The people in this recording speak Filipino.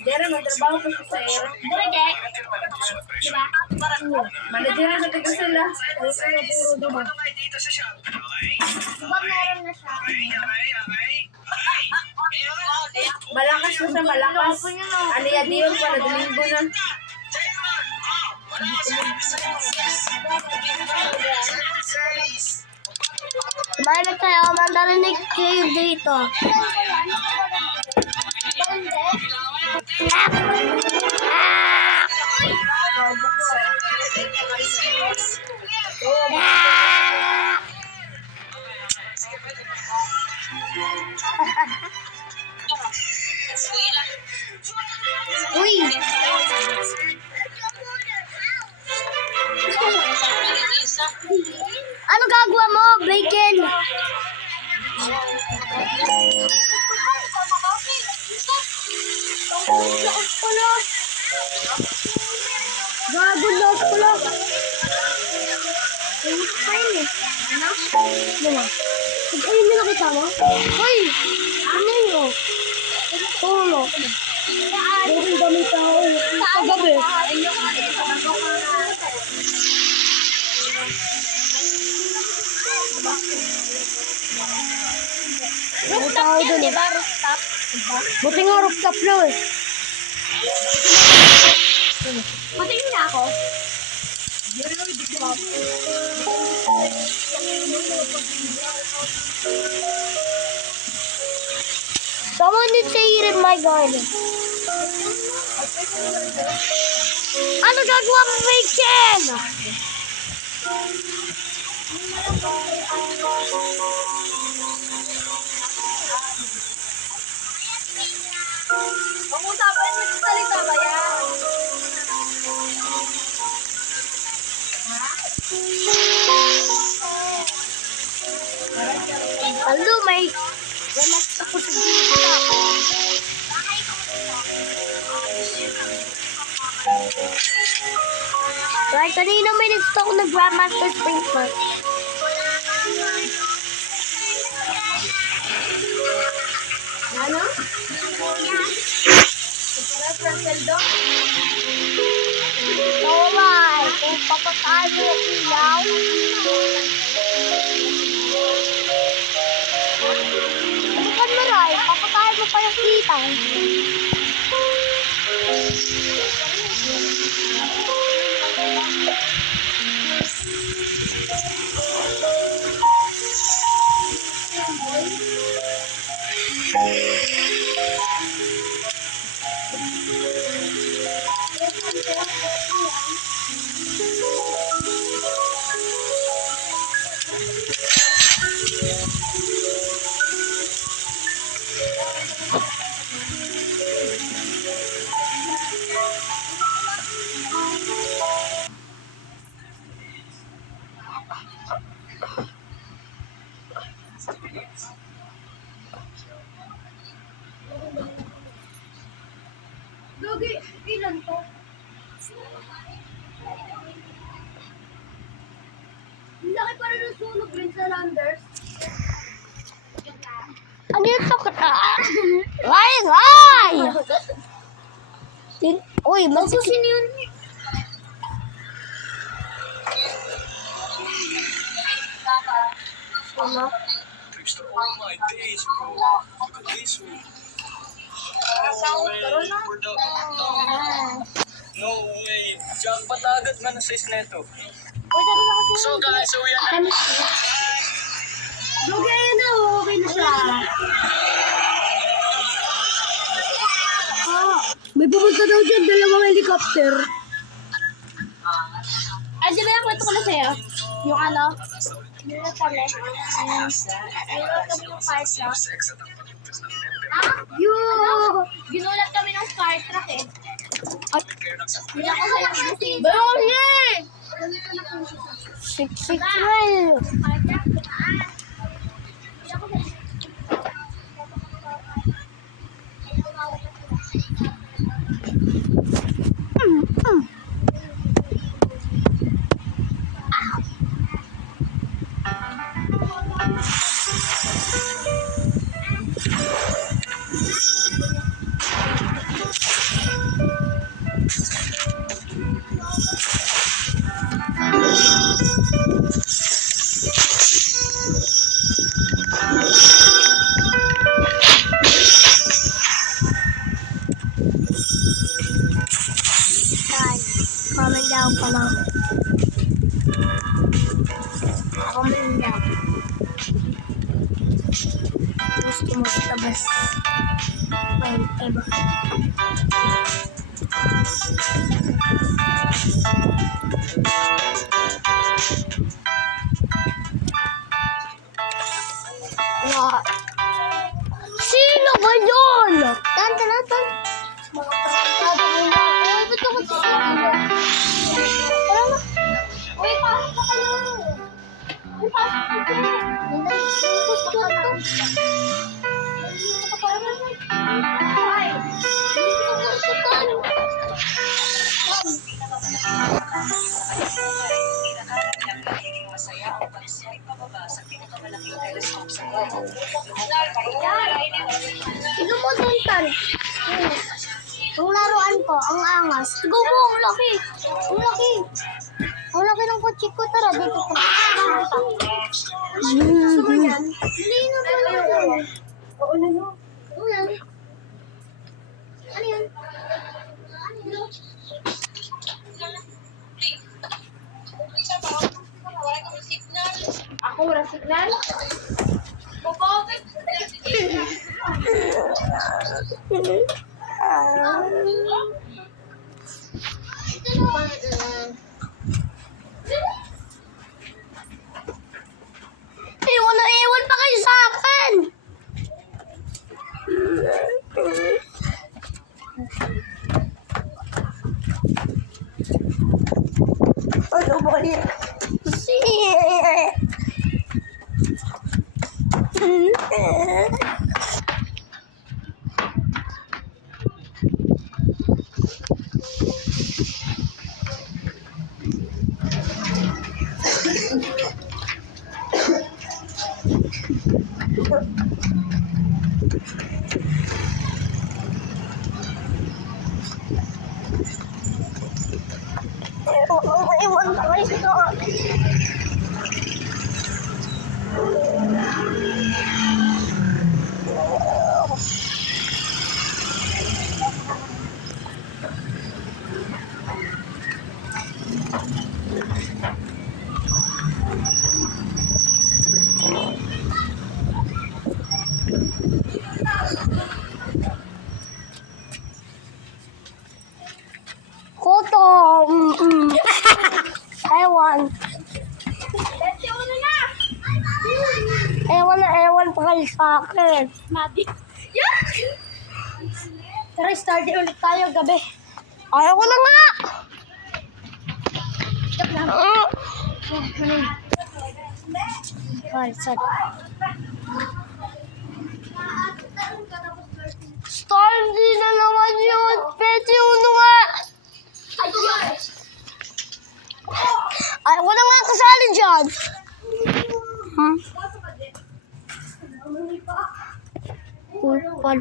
Dere, magtrabaho pa siya sa air. Dere, Jack. Diba? Manager na sa tiga sila. Diba? Diba meron na siya? Malakas na siya, malakas. Ano yan, diyon pa, naglimbo na. Kumain tayo, mandarinig kayo dito. Uy! Ano gagawa mo, bacon? Gago na pula. Fine eh. Diba? Ayun na nakita mo? Hoy! Ano yun? Polo. Bakit dami tao? Kagabi. Rooftop yan, diba? Rooftop. Buti nga rooftop na eh. Patingin niya ako. Someone did say it in my garden. Ano gagawa mo, bacon? Pag-usapan, magsasalita ba yan? Hello, may relax ako sa dito. Right, kanina may nag-stock na Grandmaster Sprinkler. Ano? Franceldo? Tolay, kung papatay mo ang ilaw. Bukan mo, Ray, papatay mo pa yung kitang. Lugi, ilan to? Ang laki pa rin ng sunog rin sa Landers. Ano yung sakit? Ray, Ray! Uy, Magusin yun. Ano? Oh my days, bro. Look at this one. No way. Jack, patagad man ang size neto. So guys, so yan. Lugi, ayun na. Okay na siya. may pumunta daw dyan, dalawang helicopter. Ay, di ba yung kwento ko na sa'yo? Yung ano? Yung kami. Yung fire truck. Yung ginulat kami ng fire truck eh. Hindi ako sa'yo kasi. Bayo niya eh! Siksik na eh. Fire truck, bukaan. Hindi ako sa'yo. Gusto mo tabas. Ay, eba. Wah. Sino ba yun? Tan. Mga tarantado mo na. Eh, ba't ako sisira? Tara na. Uy, pasok ka kayo. Uy, pasok ka kayo. Hindi, gusto ko ito. Dito ka pa naman. Ay, dito ka sukan. Tignan mo dun, Tan. Ang laruan ko, ang angas. Tignan mo, ang laki. Ang laki. Ang laki ng kotse ko. Tara, dito ko. Gusto mo yan? Hindi na ba yan? Oo na no. Oo yan. Ano yan? Ako wala signal. Iwan pa kayo sa akin. Ano ba yan? Iwan pa kayo sa akin. Koto. Ewan. Ewan pa kayo sa akin. Madi. Yan! Tara, study ulit tayo gabi. Ayaw ko na nga! Ay, sad. Study na naman yun! Pwede uno nga! Ayaw ko na nga kasali dyan! Ulpan.